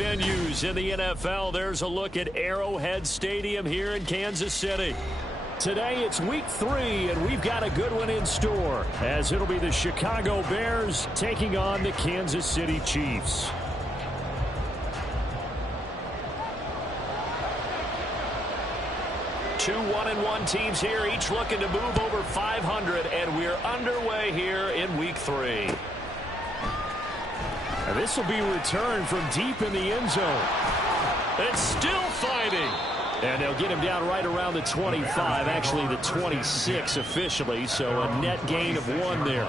venues in the NFL. There's a look at Arrowhead Stadium here in Kansas City. Today it's week 3, and we've got a good one in store, as it'll be the Chicago Bears taking on the Kansas City Chiefs. Two 1-1 teams here, each looking to move over 500, and we're underway here in week 3. And this will be returned from deep in the end zone. It's still fighting. And they'll get him down right around the 25, actually the 26 officially, so a net gain of 1 there.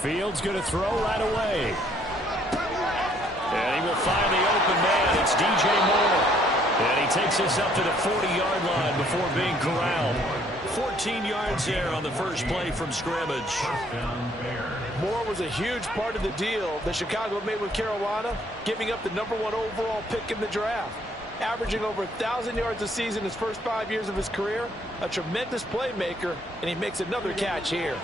Fields going to throw right away. And he will find the open man. It's DJ Moore. And he takes this up to the 40-yard line before being corralled. 14 yards there on the first play from scrimmage. Moore was a huge part of the deal that Chicago made with Carolina, giving up the #1 overall pick in the draft. Averaging over 1,000 yards a season his first 5 years of his career. A tremendous playmaker, and he makes another catch here.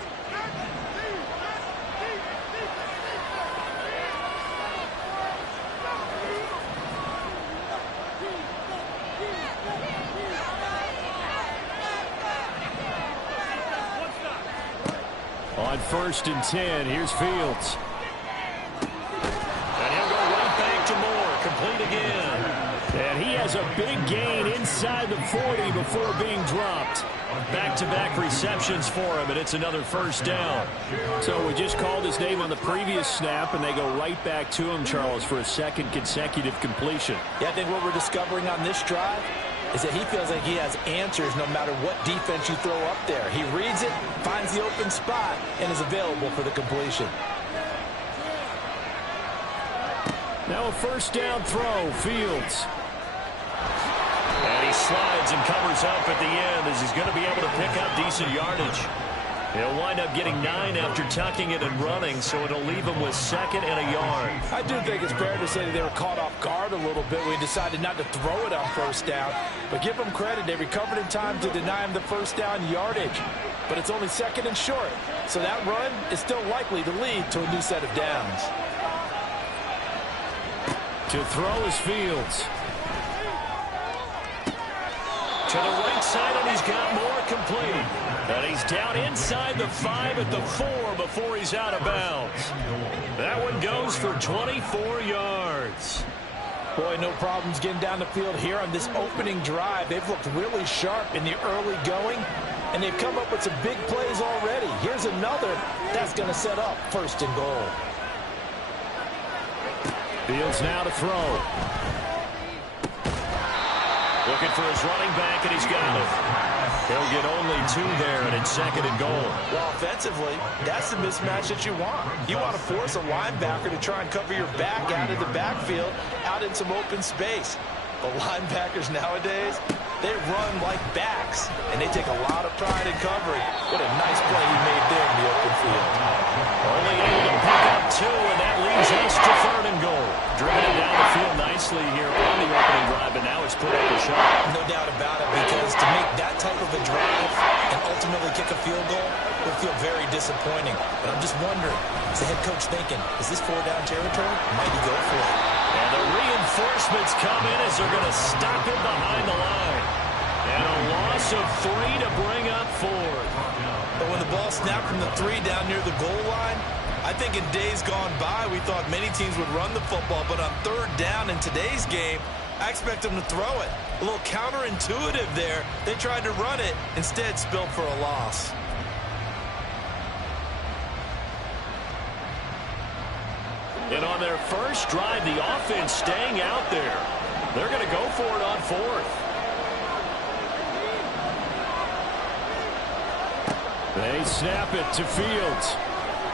On 1st and 10, here's Fields. And he'll go right back to Moore, complete again. And he has a big gain inside the 40 before being dropped. Back-to-back receptions for him, and it's another first down. So we just called his name on the previous snap, and they go right back to him, Charles, for a second consecutive completion. Yeah, I think what we're discovering on this drive is that he feels like he has answers no matter what defense you throw up there. He reads it, finds the open spot, and is available for the completion. Now a first down throw, Fields. And he slides and covers up at the end as he's going to be able to pick up decent yardage. He'll wind up getting 9 after tucking it and running, so it'll leave him with 2nd and a yard. I do think it's fair to say that they were caught off guard a little bit when he decided not to throw it on first down. But give them credit, they recovered in time to deny him the first down yardage. But it's only 2nd and short, so that run is still likely to lead to a new set of downs. To throw is Fields. To the right side, and he's got Moore complete. And he's down inside the 5 at the 4 before he's out of bounds. That one goes for 24 yards. Boy, no problems getting down the field here on this opening drive. They've looked really sharp in the early going, and they've come up with some big plays already. Here's another that's going to set up 1st and goal. Fields now to throw. Looking for his running back, and he's got it. He'll get only 2 there, and it's 2nd and goal. Well, offensively, that's the mismatch that you want. You want to force a linebacker to try and cover your back out of the backfield, out in some open space. But linebackers nowadays, they run like backs, and they take a lot of pride in covering. What a nice play he made there in the open field. Only able to pick up 2, and that leads us to 3rd and goal. Driven it down the field nicely here on the opening drive, and now it's put up a shot. No doubt about it, because to make that type of a drive and ultimately kick a field goal would feel very disappointing. But I'm just wondering, is the head coach thinking, is this 4-down territory? Might he go for it? And the reinforcements come in as they're going to stop him behind the line. And a loss of 3 to bring up 4th. But when the ball snapped from the 3 down near the goal line, I think in days gone by, we thought many teams would run the football, but on 3rd down in today's game, I expect them to throw it. A little counterintuitive there. They tried to run it, instead spilled for a loss. And on their first drive, the offense staying out there. They're going to go for it on 4th. They snap it to Fields.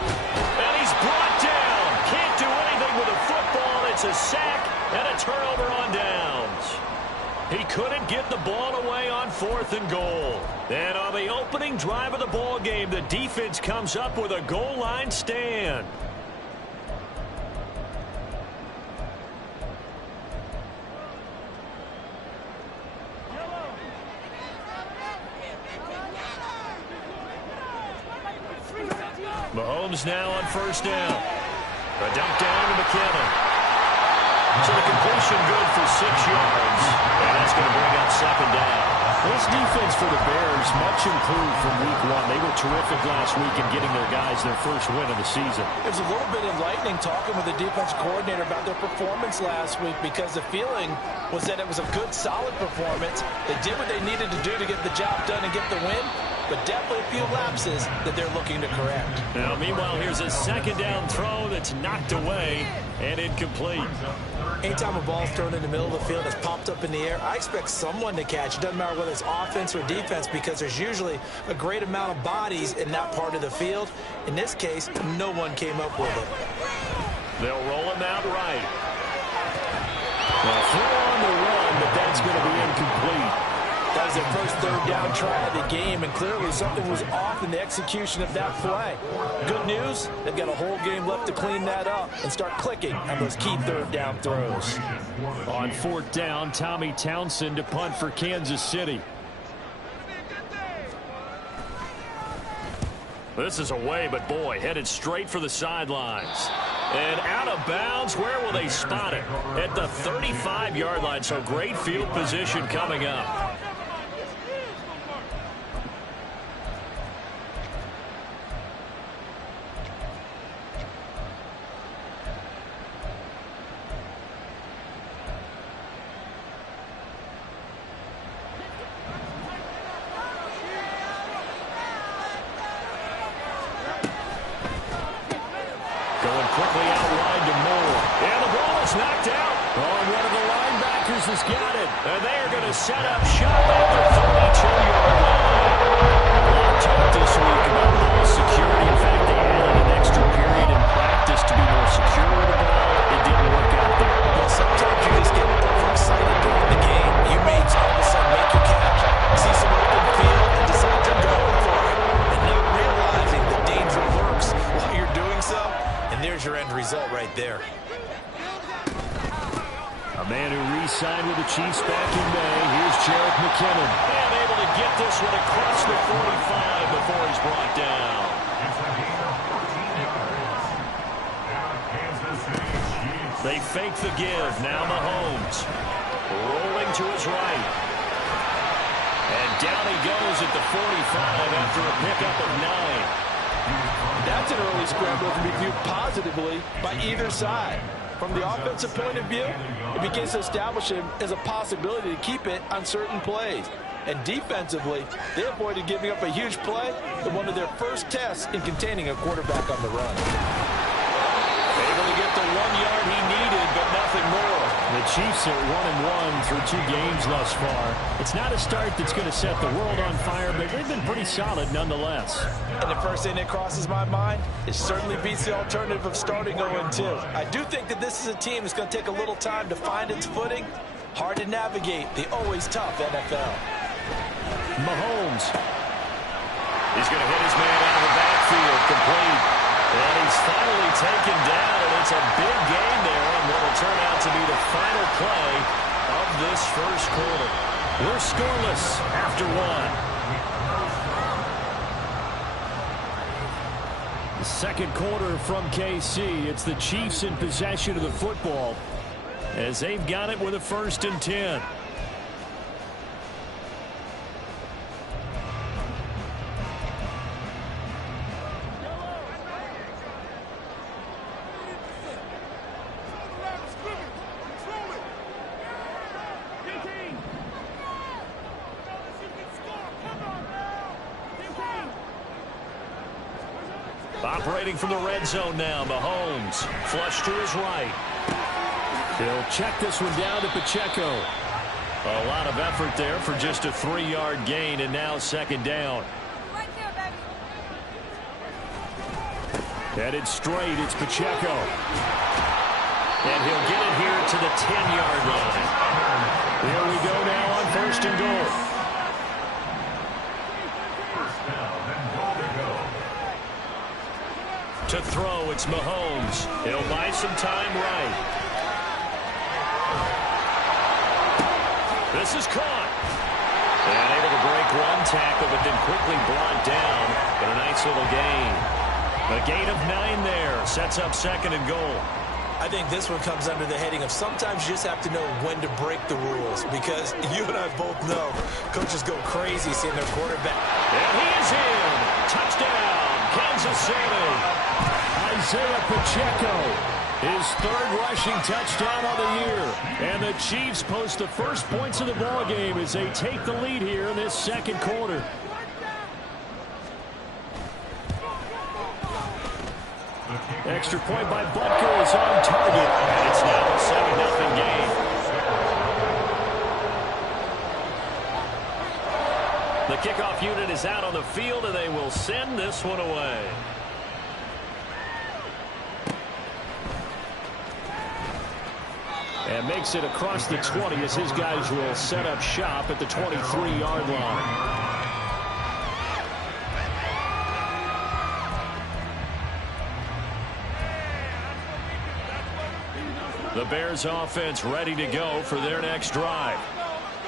And he's brought down. Can't do anything with a football. It's a sack and a turnover on downs. He couldn't get the ball away on 4th and goal. And on the opening drive of the ball game, the defense comes up with a goal line stand. Mahomes now on first down. A dump down to McKinnon. So the completion good for 6 yards. And that's going to bring up second down. This defense for the Bears, much improved from week 1. They were terrific last week in getting their guys their first win of the season. It was a little bit enlightening talking with the defense coordinator about their performance last week, because the feeling was that it was a good, solid performance. They did what they needed to do to get the job done and get the win, but definitely a few lapses that they're looking to correct. Now, meanwhile, here's a second down throw that's knocked away and incomplete. Anytime a ball's thrown in the middle of the field, it's popped up in the air, I expect someone to catch. It doesn't matter whether it's offense or defense, because there's usually a great amount of bodies in that part of the field. In this case, no one came up with it. They'll roll him out right. Well, throw on the run, but that's going to be incomplete. That was their first third down try of the game, and clearly something was off in the execution of that play. Good news, they've got a whole game left to clean that up and start clicking on those key third down throws. On fourth down, Tommy Townsend to punt for Kansas City. This is away, but boy, headed straight for the sidelines. And out of bounds, where will they spot it? At the 35-yard line, so great field position coming up. Quickly out wide to Moore. And the ball is knocked out. Oh, and one of the linebackers has got it. And they are going to set up shop at the 32-yard line. A lot of talk this week about ball security. In fact, they added an extra period in practice to be more secure with the ball. It didn't work out there. Well, sometimes you just get overexcited during the game. You may all of a sudden make your catch, see some open field, and decide to go for it. And not realizing the danger lurks while you're doing so. And there's your end result right there. A man who re-signed with the Chiefs back in May. Here's Jerick McKinnon. And able to get this one across the 45 before he's brought down. They fake the give. Now Mahomes. Rolling to his right. And down he goes at the 45 after a pickup of 9. That's an early scramble to be viewed positively by either side. From the offensive point of view, it begins to establish him as a possibility to keep it on certain plays. And defensively, they avoided giving up a huge play in one of their first tests in containing a quarterback on the run. Able to get the 1 yard he needed, but nothing more. The Chiefs are 1-1 through 2 games thus far. It's not a start that's going to set the world on fire, but they've been pretty solid nonetheless. And the first thing that crosses my mind, it certainly beats the alternative of starting 0-2. I do think that this is a team that's going to take a little time to find its footing. Hard to navigate the always tough NFL. Mahomes. He's going to hit his man out of the backfield, complete. And he's finally taken down, and it's a big gain there, and what will turn out to be the final play of this first quarter. We're scoreless after 1. The second quarter from KC. It's the Chiefs in possession of the football as they've got it with a 1st and 10. Operating from the red zone now, Mahomes. Flush to his right. He'll check this one down to Pacheco. A lot of effort there for just a 3-yard gain, and now 2nd down. Headed straight, it's Pacheco. And he'll get it here to the 10-yard line. Here we go now on 1st and goal. To throw, it's Mahomes. He'll buy some time right. This is caught. And able to break one tackle, but then quickly brought down. But a nice little gain. A gain of 9 there. Sets up 2nd and goal. I think this one comes under the heading of sometimes you just have to know when to break the rules, because you and I both know coaches go crazy seeing their quarterback. And he is in. Touchdown, Kansas City. Isaiah Pacheco, his 3rd rushing touchdown of the year. And the Chiefs post the first points of the ball game as they take the lead here in this 2nd quarter. Extra point by Butker is on target, and it's now a 7-0 game. The kickoff unit is out on the field, and they will send this one away. And makes it across the 20 as his guys will set up shop at the 23-yard line. The Bears offense ready to go for their next drive.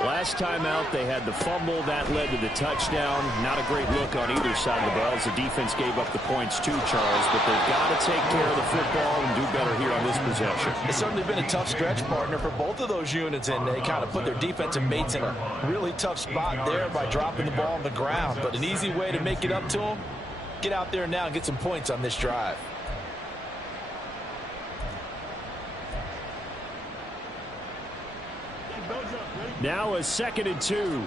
Last time out, they had the fumble. That led to the touchdown. Not a great look on either side of the ball as the defense gave up the points too, Charles. But they've got to take care of the football and do better here on this possession. It's certainly been a tough stretch, partner, for both of those units, and they kind of put their defensive mates in a really tough spot there by dropping the ball on the ground. But an easy way to make it up to them, get out there now and get some points on this drive. Now a 2nd and 2.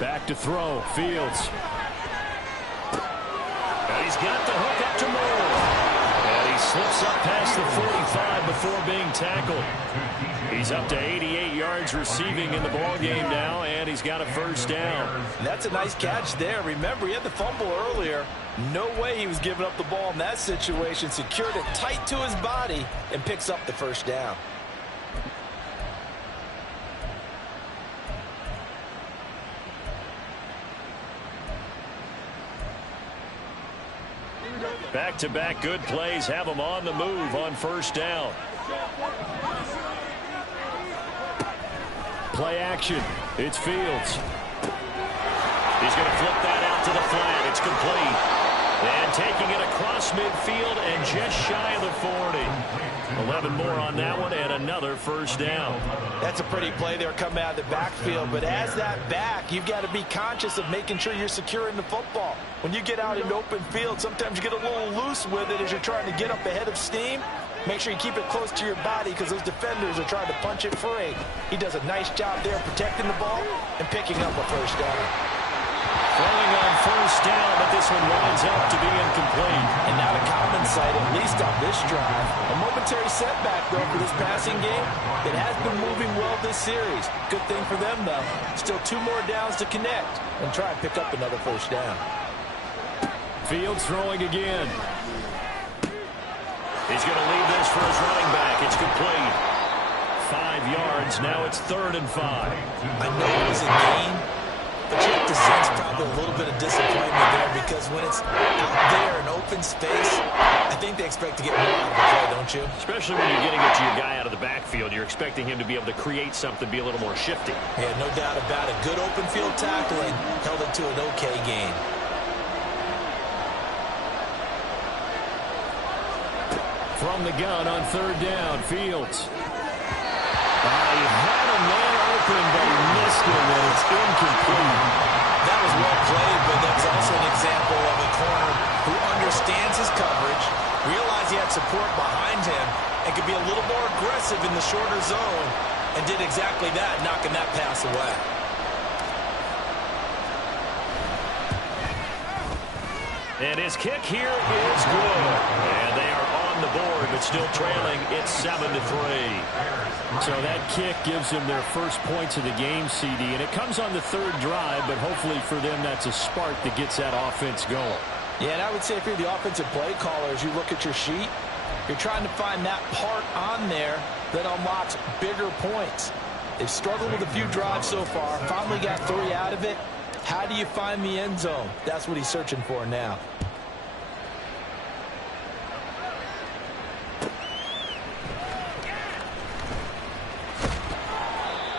Back to throw. Fields. And he's got the hook up to Moore. And he slips up past the 45 before being tackled. He's up to 88 yards receiving in the ballgame now, and he's got a 1st down. That's a nice catch there. Remember, he had the fumble earlier. No way he was giving up the ball in that situation. Secured it tight to his body and picks up the 1st down. Back-to-back good plays have him on the move on 1st down. Play action. It's Fields. He's going to flip that out to the flat. It's complete. And taking it across midfield and just shy of the 40. 11 more on that one and another 1st down. That's a pretty play there coming out of the backfield. But as that back, you've got to be conscious of making sure you're securing the football. When you get out in open field, sometimes you get a little loose with it as you're trying to get up ahead of steam. Make sure you keep it close to your body because those defenders are trying to punch it free. He does a nice job there protecting the ball and picking up a 1st down. Throwing on 1st down, but this one winds up to be incomplete. And not a common sight, at least on this drive. A momentary setback, though, for this passing game that has been moving well this series. Good thing for them, though. Still 2 more downs to connect and try and pick up another 1st down. Fields throwing again. He's going to leave this for his running back. It's complete. 5 yards. Now it's 3rd and 5. I know it was a gain, but you have to sense probably a little bit of disappointment there because when it's out there in open space, I think they expect to get more out of the play, don't you? Especially when you're getting it to your guy out of the backfield. You're expecting him to be able to create something, be a little more shifty. Yeah, no doubt about it. Good open field tackling held it to an okay gain. From the gun on 3rd down, Fields. He had a man open, but he missed him, and it's incomplete. That was well played, but that's also an example of a corner who understands his coverage, realized he had support behind him, and could be a little more aggressive in the shorter zone, and did exactly that, knocking that pass away. And his kick here is good. And they are on the board, but still trailing. It's 7-3. So that kick gives them their first points of the game, CD. And it comes on the 3rd drive, but hopefully for them that's a spark that gets that offense going. Yeah, and I would say if you're the offensive play caller, as you look at your sheet, you're trying to find that part on there that unlocks bigger points. They've struggled with a few drives so far, finally got 3 out of it. How do you find the end zone? That's what he's searching for now.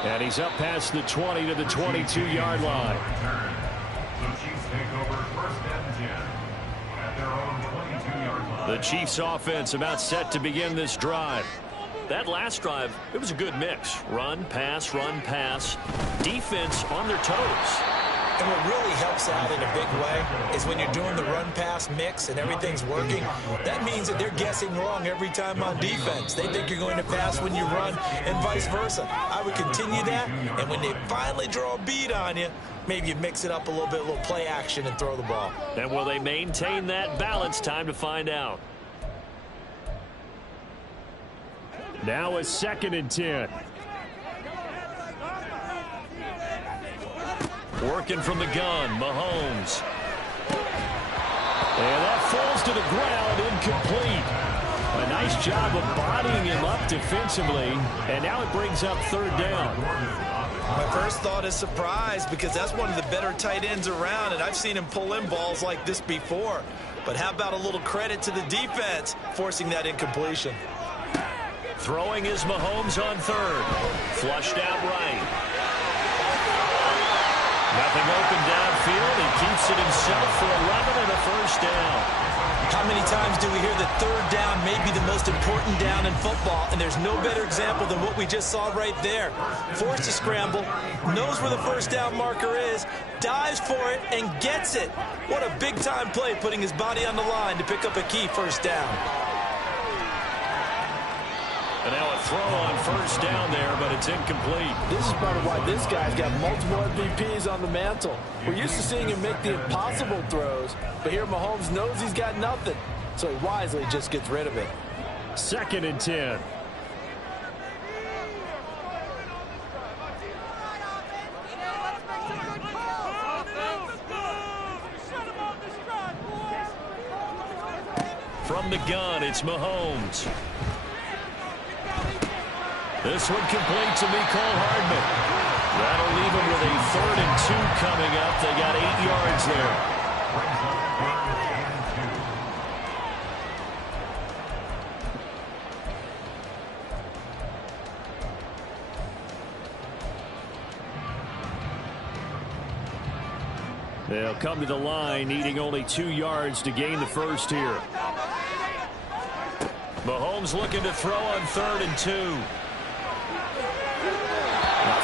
And he's up past the 20 to the 22-yard line. The Chiefs offense about set to begin this drive. That last drive, it was a good mix. Run, pass, defense on their toes. And what really helps out in a big way is when you're doing the run-pass mix and everything's working, that means that they're guessing wrong every time on defense. They think you're going to pass when you run and vice versa. I would continue that, and when they finally draw a bead on you, maybe you mix it up a little play action and throw the ball. And will they maintain that balance? Time to find out. Now a 2nd and 10. Working from the gun, Mahomes. And that falls to the ground, incomplete. A nice job of bodying him up defensively, and now it brings up 3rd down. My first thought is surprise, because that's one of the better tight ends around, and I've seen him pull in balls like this before. But how about a little credit to the defense forcing that incompletion? Throwing is Mahomes on 3rd. Flushed out right. Nothing open downfield. He keeps it himself for 11 and a 1st down. How many times do we hear that 3rd down may be the most important down in football, and there's no better example than what we just saw right there. Forced to scramble, knows where the 1st down marker is, dives for it, and gets it. What a big-time play, putting his body on the line to pick up a key 1st down. And now a throw on 1st down there, but it's incomplete. This is part of why this guy's got multiple MVPs on the mantle. We're used to seeing him make the impossible throws, but here Mahomes knows he's got nothing, so he wisely just gets rid of it. 2nd and 10. From the gun, it's Mahomes. This one complete to Mecole Hardman. That'll leave him with a 3rd and 2 coming up. They got 8 yards there. They'll come to the line, needing only 2 yards to gain the 1st here. Mahomes looking to throw on 3rd and 2.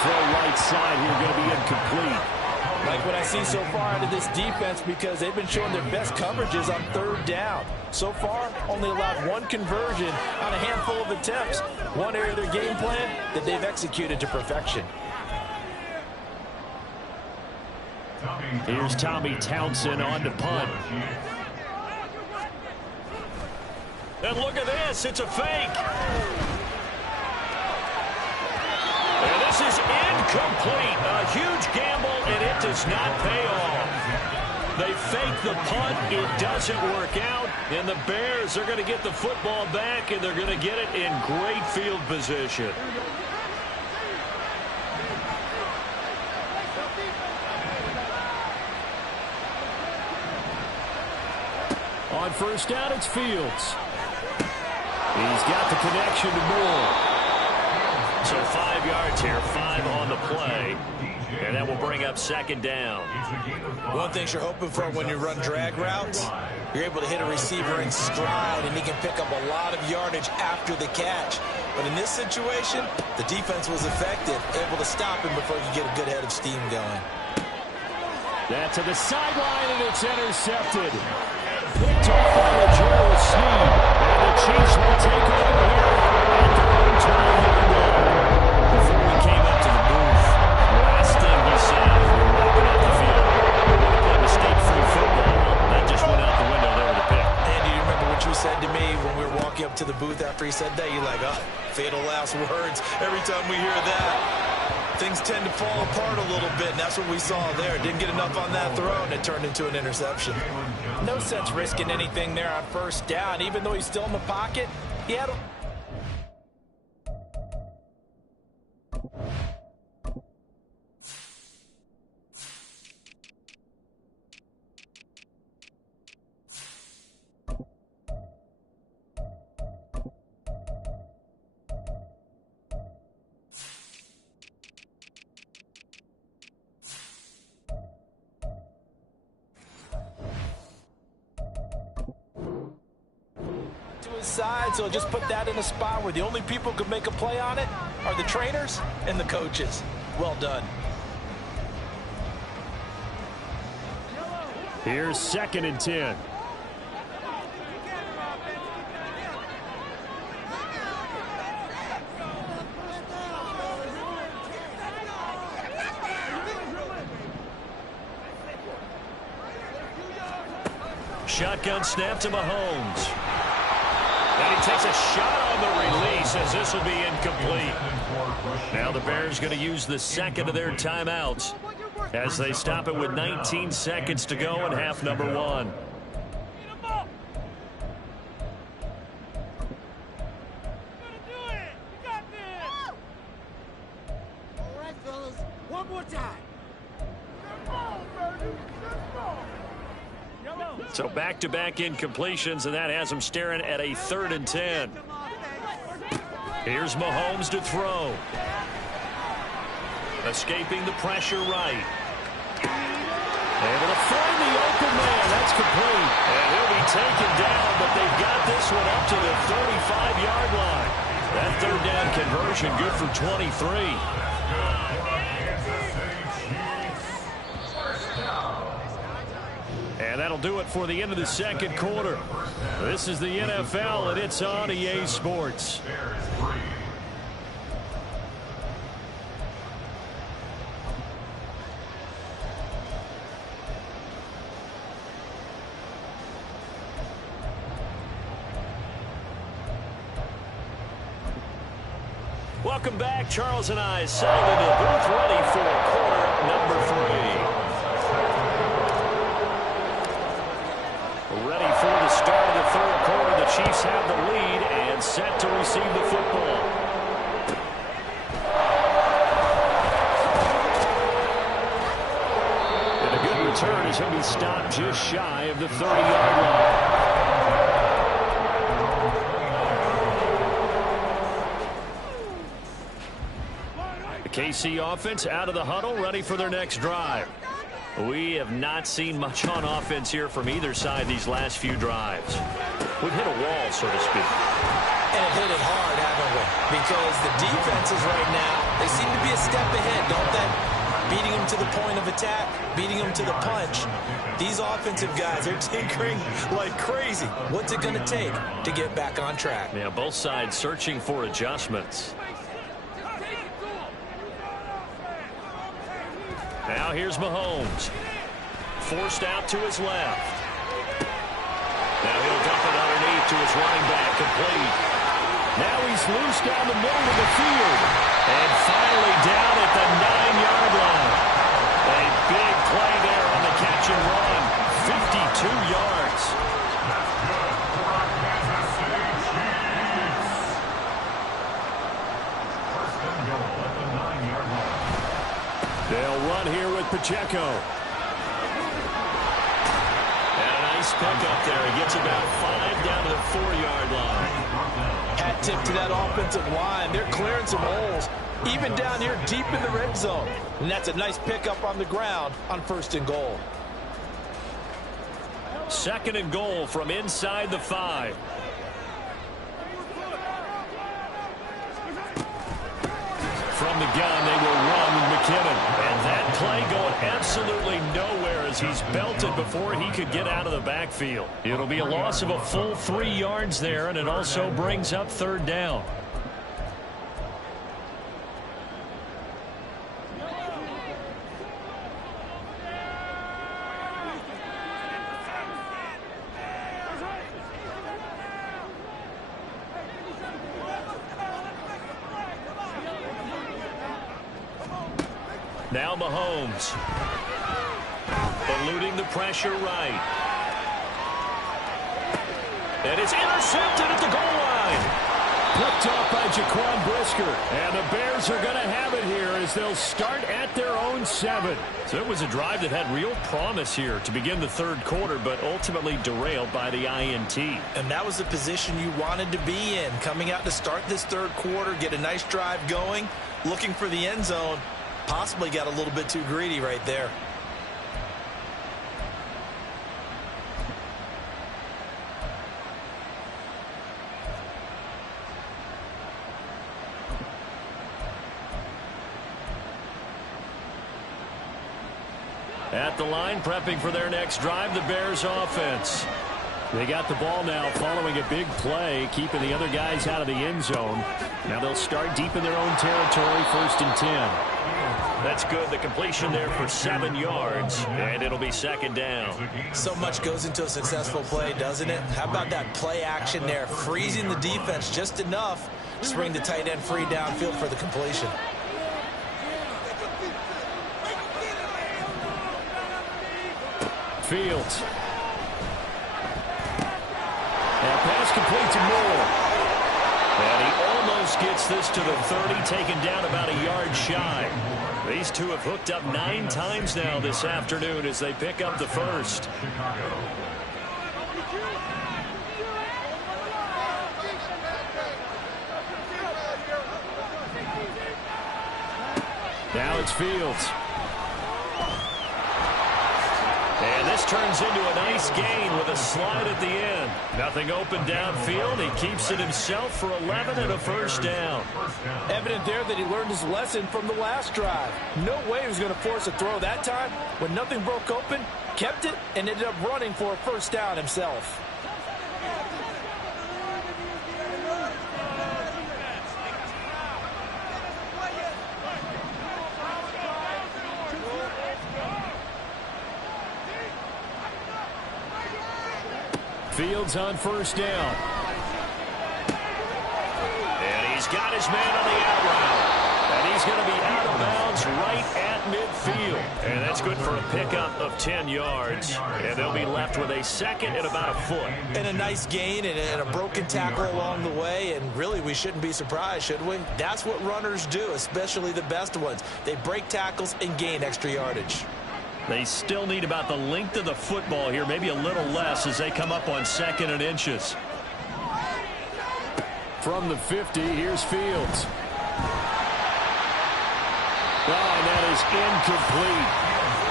Throw right side here, going to be incomplete. Like what I see so far out of this defense, because they've been showing their best coverages on 3rd down. So far, only allowed 1 conversion on a handful of attempts. One area of their game plan that they've executed to perfection. Here's Tommy Townsend on to punt. And look at this, it's a fake. And this is incomplete. A huge gamble, and it does not pay off. They fake the punt. It doesn't work out. And the Bears are going to get the football back, and they're going to get it in great field position. On 1st down, it's Fields. He's got the connection to Moore. So 5 yards here, 5 on the play. And that will bring up 2nd down. One thing you're hoping for when you run drag routes, you're able to hit a receiver in stride, and he can pick up a lot of yardage after the catch. But in this situation, the defense was effective, able to stop him before he could get a good head of steam going. That to the sideline, and it's intercepted. Picked off by L'Jarius Sneed. And the Chiefs will take over here at their own 12-yard line. Before we came up to the booth, last thing he said as we were walking off the field, we're going to play mistake-free football. That just went out the window there with a pick. Andy, you remember what you said to me when we were walking up to the booth after he said that? You're like, oh, fatal last words. Every time we hear that, things tend to fall apart a little bit, and that's what we saw there. Didn't get enough on that throw, and it turned into an interception. No sense risking anything there on 1st down. Even though he's still in the pocket, he had a his side, so just put that in a spot where the only people who can make a play on it are the trainers and the coaches. Well done. Here's 2nd and 10. Shotgun snap to Mahomes. And he takes a shot on the release as this will be incomplete. Now the Bears going to use the second of their timeouts as they stop it with 19 seconds to go in half number 1. So back-to-back incompletions, and that has him staring at a 3rd and 10. Here's Mahomes to throw. Escaping the pressure right. Able to find the open man. That's complete. And he'll be taken down, but they've got this one up to the 35-yard line. That 3rd down conversion good for 23. And that'll do it for the end of the 2nd quarter. This is the NFL, and it's on EA Sports. Welcome back. Charles and I settled into the booth ready for quarter number 3. Ready for the start of the 3rd quarter. The Chiefs have the lead and set to receive the football. And a good return as he'll be stopped just shy of the 30-yard line. The KC offense out of the huddle, ready for their next drive. We have not seen much on offense here from either side these last few drives. We've hit a wall, so to speak. And hit it hard, haven't we? Because the defenses right now, they seem to be a step ahead, don't they? Beating them to the point of attack, beating them to the punch. These offensive guys are tinkering like crazy. What's it going to take to get back on track? Yeah, both sides searching for adjustments. Now here's Mahomes. Forced out to his left. Now he'll dump it underneath to his running back, complete. Now he's loose down the middle of the field. And finally down at the 9-yard line. A big play there on the catch and run. 52 yards. They'll run here with Pacheco. And a nice pickup there. He gets about 5 down to the 4-yard line. Hat tip to that offensive line. They're clearing some holes, even down here deep in the red zone. And that's a nice pickup on the ground on 1st and goal. 2nd and goal from inside the 5. From the gun, they will run with McKinnon. And that play going absolutely nowhere as he's belted before he could get out of the backfield. It'll be a loss of a full 3 yards there, and it also brings up 3rd down. Now Mahomes. Eluding the pressure right. And it's intercepted at the goal line. Picked off by Jaquan Brisker. And the Bears are going to have it here as they'll start at their own 7. So it was a drive that had real promise here to begin the 3rd quarter, but ultimately derailed by the INT. And that was the position you wanted to be in. Coming out to start this 3rd quarter, get a nice drive going, looking for the end zone. Possibly got a little bit too greedy right there. At the line, prepping for their next drive, the Bears offense. They got the ball now following a big play, keeping the other guys out of the end zone. Now they'll start deep in their own territory, 1st and 10. That's good. The completion there for 7 yards, and it'll be 2nd down. So much goes into a successful play, doesn't it? How about that play action there, freezing the defense just enough to bring the tight end free downfield for the completion. Fields. That pass complete to Moore. And he almost gets this to the 30, taken down about a yard shy. These two have hooked up 9 times now this afternoon as they pick up the first. Now it's Fields. And this turns into a nice gain with a slide at the end. Nothing open downfield. He keeps it himself for 11 and a 1st down. Evident there that he learned his lesson from the last drive. No way he was going to force a throw that time. When nothing broke open, kept it, and ended up running for a 1st down himself. Fields on 1st down. And he's got his man on the out route. And he's going to be out of bounds right at midfield. And that's good for a pickup of 10 yards. And they'll be left with a 2nd and about a foot. And a nice gain and a broken tackle along the way. And really, we shouldn't be surprised, should we? That's what runners do, especially the best ones. They break tackles and gain extra yardage. They still need about the length of the football here, maybe a little less as they come up on 2nd and inches. From the 50, here's Fields. Oh, and that is incomplete.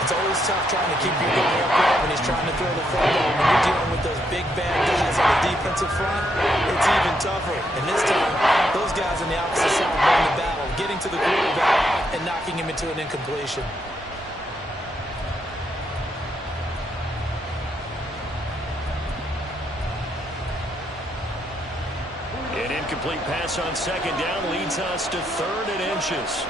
It's always tough trying to keep your guy up when he's trying to throw the football. When you're dealing with those big bad guys on the defensive front, it's even tougher. And this time, those guys on the opposite side won the battle, getting to the quarterback and knocking him into an incompletion. An incomplete pass on 2nd down leads us to 3rd and inches.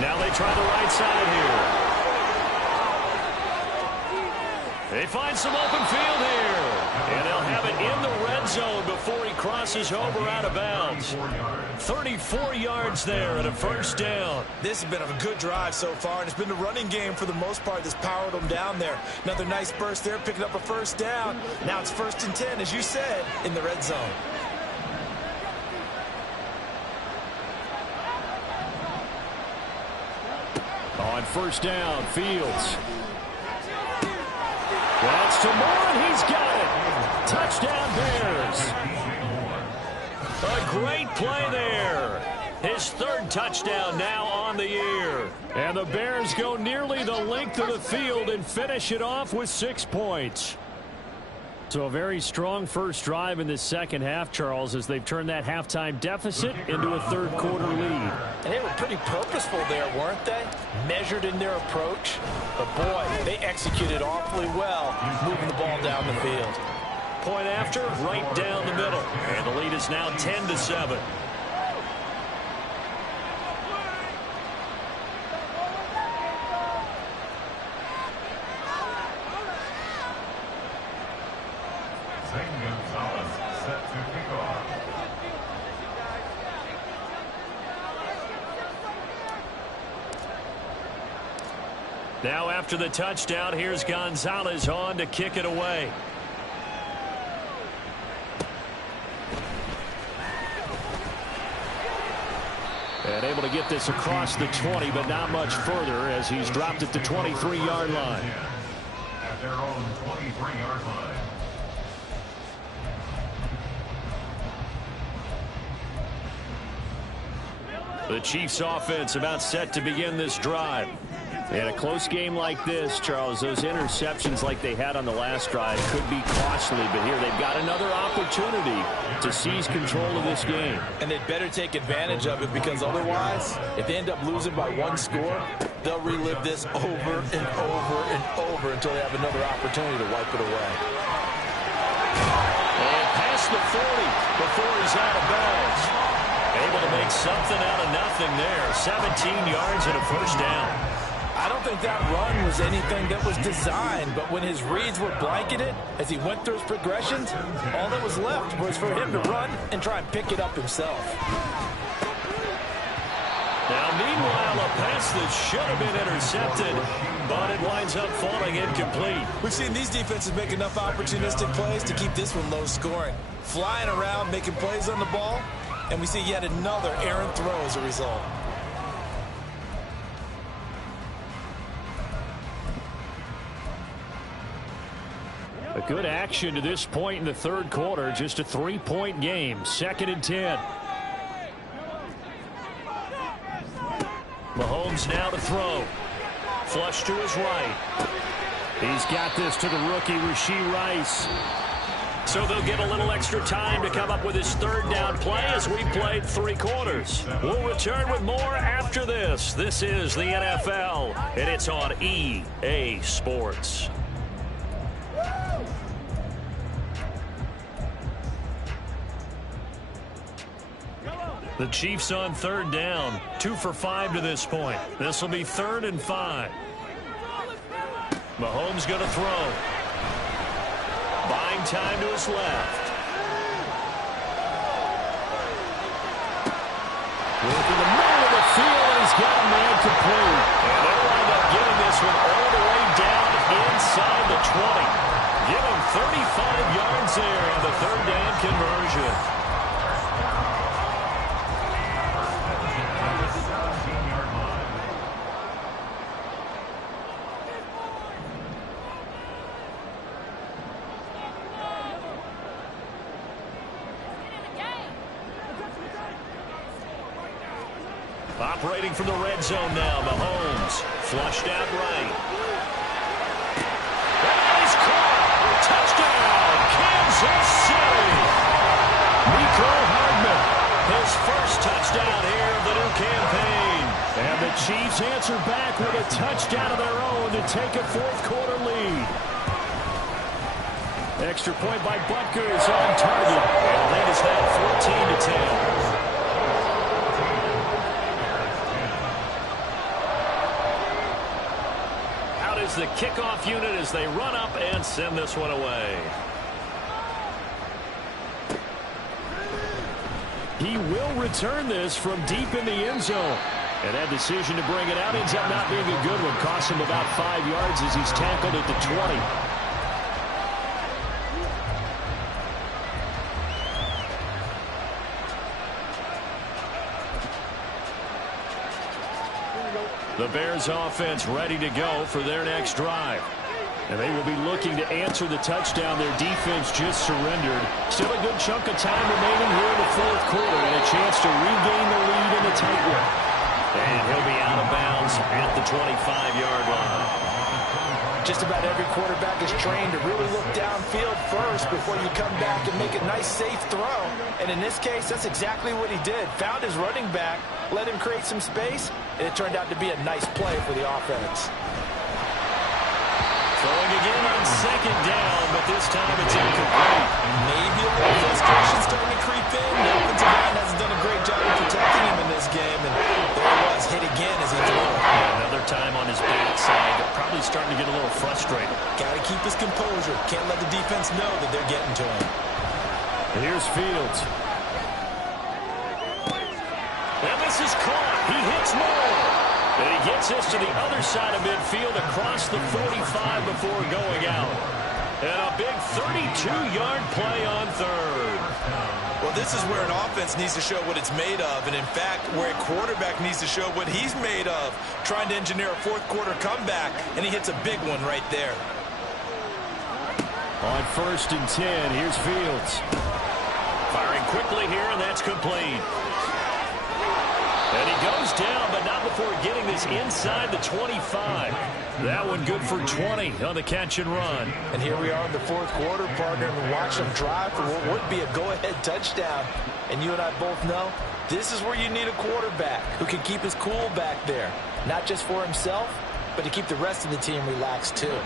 Now they try the right side here. They find some open field here. And they'll have it in the red zone before he crosses over out of bounds. 34 yards there and a 1st down. This has been a good drive so far, and it's been the running game for the most part that's powered them down there. Another nice burst there, picking up a 1st down. Now it's 1st and 10, as you said, in the red zone. On 1st down, Fields. That's to Moore, and he's got it. Touchdown, Bears. A great play there. His 3rd touchdown now on the year. And the Bears go nearly the length of the field and finish it off with 6 points. So a very strong first drive in this second half, Charles, as they've turned that halftime deficit into a 3rd quarter lead. And they were pretty purposeful there, weren't they? Measured in their approach. But boy, they executed awfully well, moving the ball down the field. Point after, right down the middle. And the lead is now 10-7. Now after the touchdown, here's Gonzalez on to kick it away. And able to get this across the 20, but not much further as he's dropped it to 23-yard line. At their own 23-yard line. The Chiefs offense about set to begin this drive. In a close game like this, Charles, those interceptions like they had on the last drive could be costly, but here they've got another opportunity to seize control of this game. And they'd better take advantage of it, because otherwise, if they end up losing by 1 score, they'll relive this over and over and over until they have another opportunity to wipe it away. And past the 40 before he's out of bounds. Able to make something out of nothing there. 17 yards and a first down. I don't think that run was anything that was designed, but when his reads were blanketed as he went through his progressions, all that was left was for him to run and try and pick it up himself. Now, meanwhile, a pass that should have been intercepted, but it winds up falling incomplete. We've seen these defenses make enough opportunistic plays to keep this one low scoring. Flying around, making plays on the ball, and we see yet another errant throw as a result. A good action to this point in the third quarter. Just a 3-point game. 2nd and 10. Mahomes now to throw. Flush to his right. He's got this to the rookie, Rashee Rice. So they'll get a little extra time to come up with his 3rd down play as we played 3 quarters. We'll return with more after this. This is the NFL, and it's on EA Sports. The Chiefs on 3rd down. 2 for 5 to this point. This will be 3rd and 5. Mahomes going to throw. Buying time to his left. Within the middle of the field, he's got a man complete. And they'll wind up getting this one all the way down inside the 20. Give him 35 yards there on the 3rd down conversion. Operating from the red zone now, Mahomes. Flushed out right. And he's caught. Touchdown, Kansas City. Mecole Hardman, his first touchdown here of the new campaign. And the Chiefs answer back with a touchdown of their own to take a 4th quarter lead. Extra point by Butker is on target. And the lead is now 14-10. The kickoff unit as they run up and send this one away. He will return this from deep in the end zone. And that decision to bring it out ends up not being a good one. Costs him about 5 yards as he's tackled at the 20. The Bears offense ready to go for their next drive. And they will be looking to answer the touchdown their defense just surrendered. Still a good chunk of time remaining here in the 4th quarter and a chance to regain the lead in a tight one. And he'll be out of bounds at the 25-yard line. Just about every quarterback is trained to really look downfield first before you come back and make a nice, safe throw. And in this case, that's exactly what he did. Found his running back, let him create some space, and it turned out to be a nice play for the offense. Throwing again on 2nd down, but this time it's incomplete. Maybe a little frustration starting to creep in. The offensive line hasn't done a great job of protecting him in this game, and there he was, hit again as he threw it. Another time on his backside, probably starting to get a little frustrated. Got to keep his composure. Can't let the defense know that they're getting to him. Here's Fields. And this is caught. He hits more. And he gets this to the other side of midfield across the 45 before going out. And a big 32-yard play on 3rd. Well, this is where an offense needs to show what it's made of, and in fact, where a quarterback needs to show what he's made of, trying to engineer a 4th quarter comeback, and he hits a big one right there. On 1st and 10, here's Fields. Firing quickly here, and that's complete. And he goes down, but not before getting this inside the 25. That one good for 20 on the catch and run. And here we are in the fourth quarter, partner, and watch them drive for what would be a go-ahead touchdown. And you and I both know this is where you need a quarterback who can keep his cool back there. Not just for himself, but to keep the rest of the team relaxed too.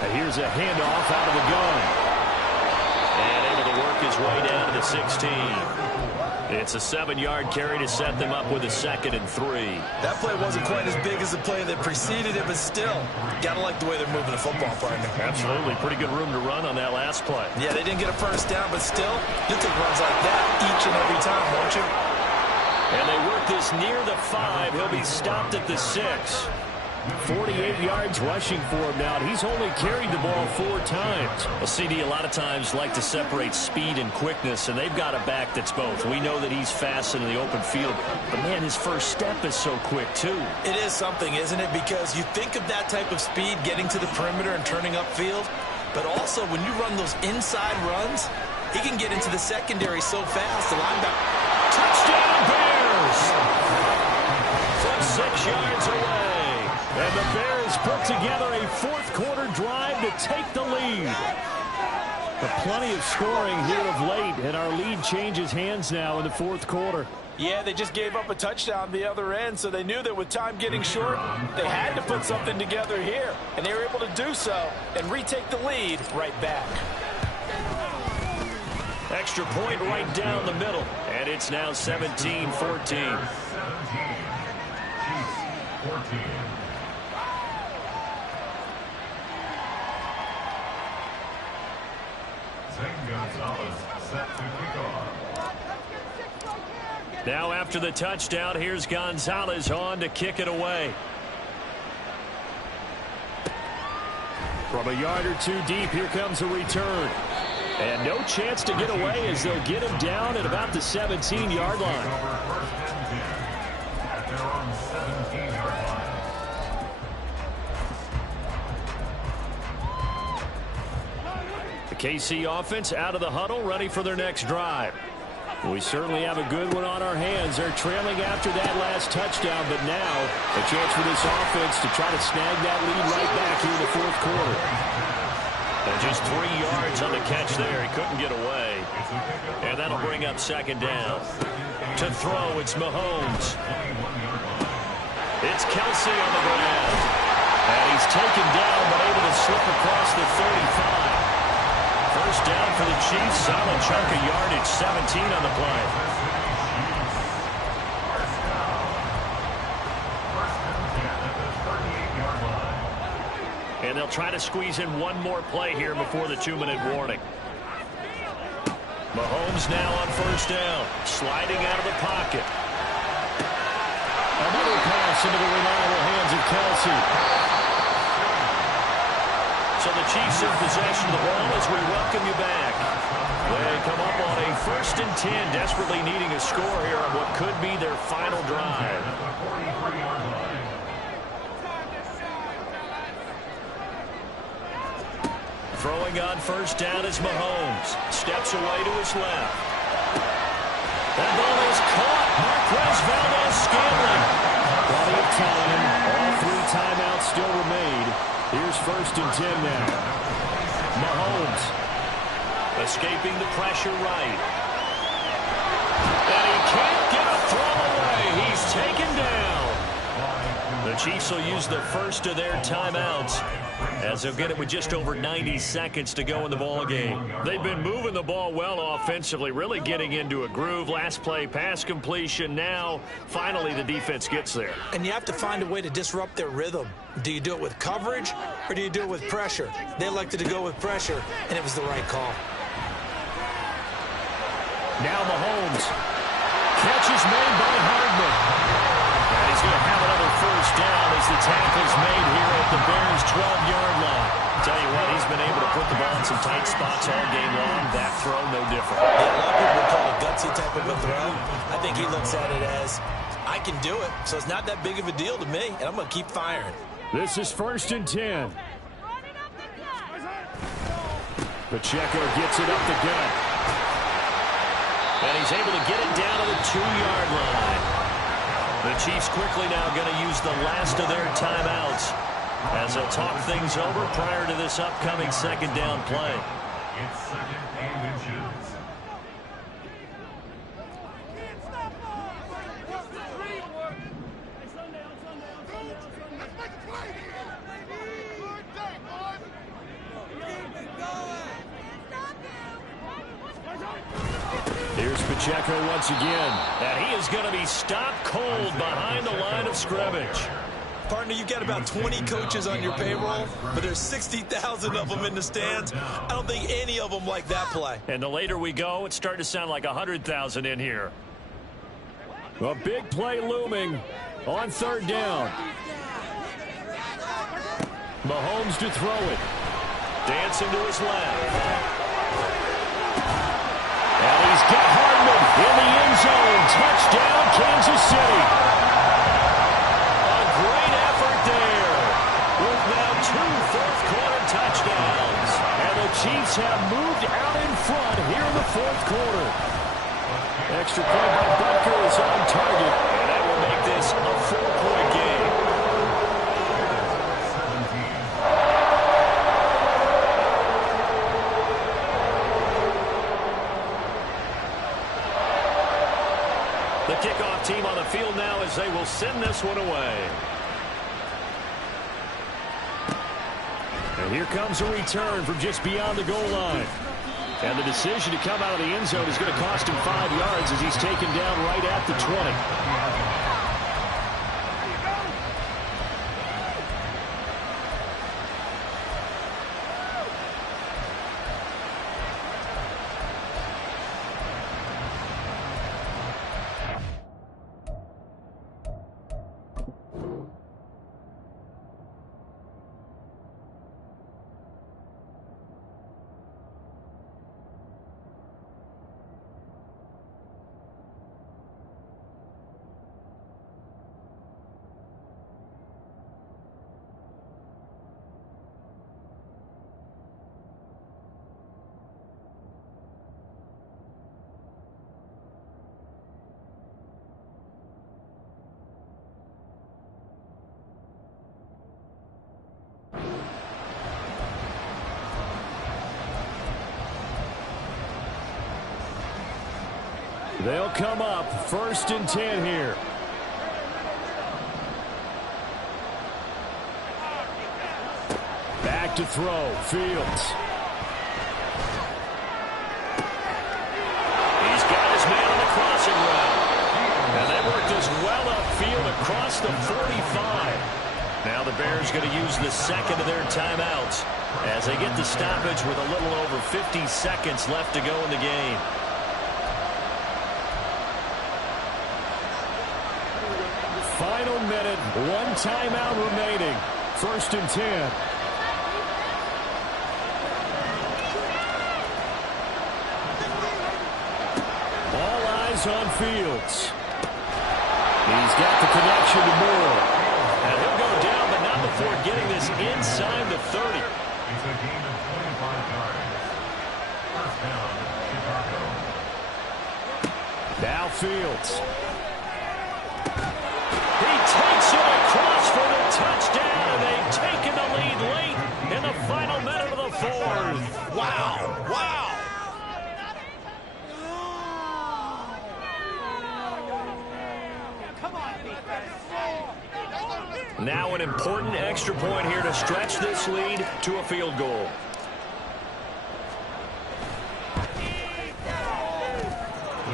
And here's a handoff out of the gun. And able to work his way down to the 16. It's a 7-yard carry to set them up with a 2nd and 3. That play wasn't quite as big as the play that preceded it, but still, gotta like the way they're moving the football, partner. Absolutely. Pretty good room to run on that last play. Yeah, they didn't get a first down, but still, you'll take runs like that each and every time, won't you? And they work this near the 5. He'll be stopped at the 6. 48 yards rushing for him now. He's only carried the ball 4 times. Well, CD, a lot of times like to separate speed and quickness, and they've got a back that's both. We know that he's fast in the open field, but, man, his first step is so quick, too. It is something, isn't it? Because you think of that type of speed getting to the perimeter and turning upfield, but also when you run those inside runs, he can get into the secondary so fast. The linebacker. Touchdown, Bears! From 6 yards away. And the Bears put together a fourth-quarter drive to take the lead. But plenty of scoring here of late, and our lead changes hands now in the fourth quarter. Yeah, they just gave up a touchdown the other end, so they knew that with time getting short, they had to put something together here. And they were able to do so and retake the lead right back. Extra point right down the middle, and it's now 17-14. 14. Gonzalez set to kick off. Now after the touchdown, here's Gonzalez on to kick it away. From a yard or 2 deep, here comes a return. And no chance to get away as they'll get him down at about the 17-yard line. At their own 17-yard line. The KC offense out of the huddle, ready for their next drive. We certainly have a good one on our hands. They're trailing after that last touchdown, but now a chance for this offense to try to snag that lead right back here in the fourth quarter. And just 3 yards on the catch there. He couldn't get away. And that'll bring up 2nd down. To throw, it's Mahomes. It's Kelsey on the ground. And he's taken down, but able to slip across the 35. First down for the Chiefs. Solid chunk of yardage. 17 on the play. And they'll try to squeeze in one more play here before the 2-minute warning. Mahomes now on first down. Sliding out of the pocket. Another pass into the reliable hands of Kelsey. So the Chiefs in possession of the ball as we welcome you back. They come up on a 1st and 10, desperately needing a score here on what could be their final drive. Throwing on first down is Mahomes. Steps away to his left. That ball is caught. Marquez Valdes-Scantling. Plenty of time. All 3 timeouts still remain. Here's 1st and 10 now. Mahomes escaping the pressure right. And he can't get a throw away. He's taken down. The Chiefs will use the first of their timeouts as they'll get it with just over 90 seconds to go in the ball game. They've been moving the ball well offensively, really getting into a groove. Last play, pass completion. Now, finally, the defense gets there. And you have to find a way to disrupt their rhythm. Do you do it with coverage or do you do it with pressure? They elected to go with pressure, and it was the right call. Now Mahomes. Catch is made by Hardman. And he's going to have another first down as the tackle's made here at the Bears' 12-yard line. Tell you what, he's been able to put the ball in some tight spots all game long. That throw, no different. Yeah, a lot of people would call it a gutsy type of a throw. I think he looks at it as, I can do it, so it's not that big of a deal to me, and I'm going to keep firing. This is 1st and 10. Pacheco gets it up the gut. And he's able to get it down to the 2-yard line. The Chiefs quickly now going to use the last of their timeouts as they'll talk things over prior to this upcoming second down play. It's second and inches. Here's Pacheco once again. And he is going to be stopped cold behind the line of scrimmage. Partner, you've got about 20 coaches on your payroll, but there's 60,000 of them in the stands. I don't think any of them like that play. And the later we go, it's starting to sound like 100,000 in here. A big play looming on third down. Mahomes to throw it. Dancing to his left. And he's got Hardman in the end zone. Touchdown, Kansas City. A great effort there with now 2 fourth-quarter touchdowns. And the Chiefs have moved out in front here in the fourth quarter. Extra point by Butker is on target. And that will make this a 4-point game. The kickoff team on the field now as they will send this one away. And here comes a return from just beyond the goal line. And the decision to come out of the end zone is going to cost him 5 yards as he's taken down right at the 20. They'll come up 1st and 10 here. Back to throw. Fields. He's got his man on the crossing route. And they work this well upfield across the 45. Now the Bears going to use the second of their timeouts as they get the stoppage with a little over 50 seconds left to go in the game. Final minute, 1 timeout remaining. 1st and 10. All eyes on Fields. He's got the connection to Moore. And he'll go down, but not before getting this inside the 30. It's a gain of 25 yards. First down, Chicago. Now Fields. He takes it across for the touchdown, and they've taken the lead late in the final minute of the fourth. Wow, wow. Now an important extra point here to stretch this lead to a field goal.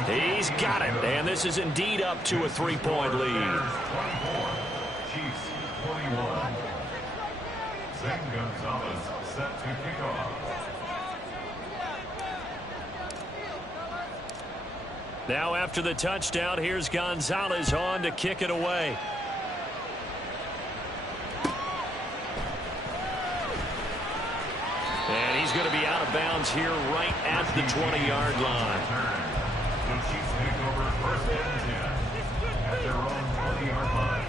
He's got it, and this is indeed up to a 3-point lead. 24, Chiefs 21. Zane Gonzalez set to kick off. Now after the touchdown, here's Gonzalez on to kick it away. And he's going to be out of bounds here right at the 20-yard line. The Chiefs take over 1st and 10 at their own 20-yard line.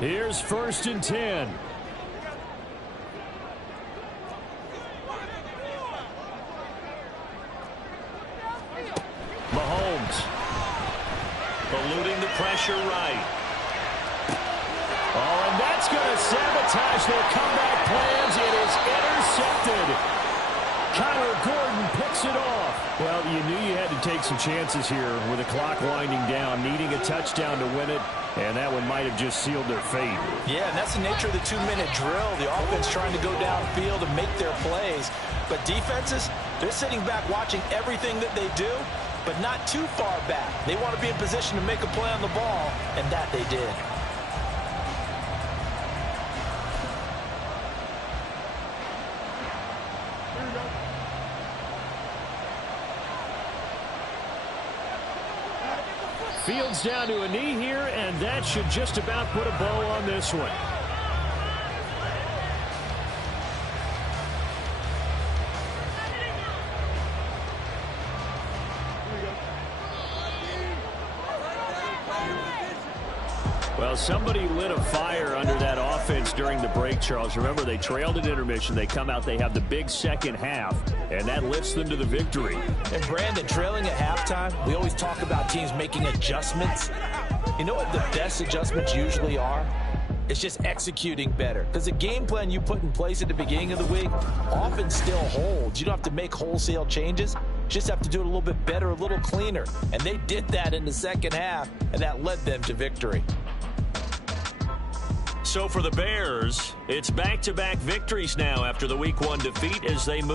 Here's 1st and 10. Mahomes. Eluding the pressure right. Oh, and that's going to sabotage their comeback plans. It is intercepted. Kyler Gordon picks it off. Well, you knew you had to take some chances here with the clock winding down, needing a touchdown to win it, and that one might have just sealed their fate. Yeah, and that's the nature of the 2-minute drill. The offense trying to go downfield and make their plays. But defenses, they're sitting back watching everything that they do, but not too far back. They want to be in position to make a play on the ball, and that they did. Fields down to a knee here, and that should just about put a bow on this one. Well, somebody lit a fire under that offense during the break, Charles. Remember, they trailed at intermission. They come out, they have the big second half, and that lifts them to the victory. And Brandon, trailing at halftime, we always talk about teams making adjustments. You know what the best adjustments usually are? It's just executing better. Because the game plan you put in place at the beginning of the week often still holds. You don't have to make wholesale changes. You just have to do it a little bit better, a little cleaner. And they did that in the second half, and that led them to victory. So for the Bears, it's back-to-back victories now after the Week 1 defeat as they move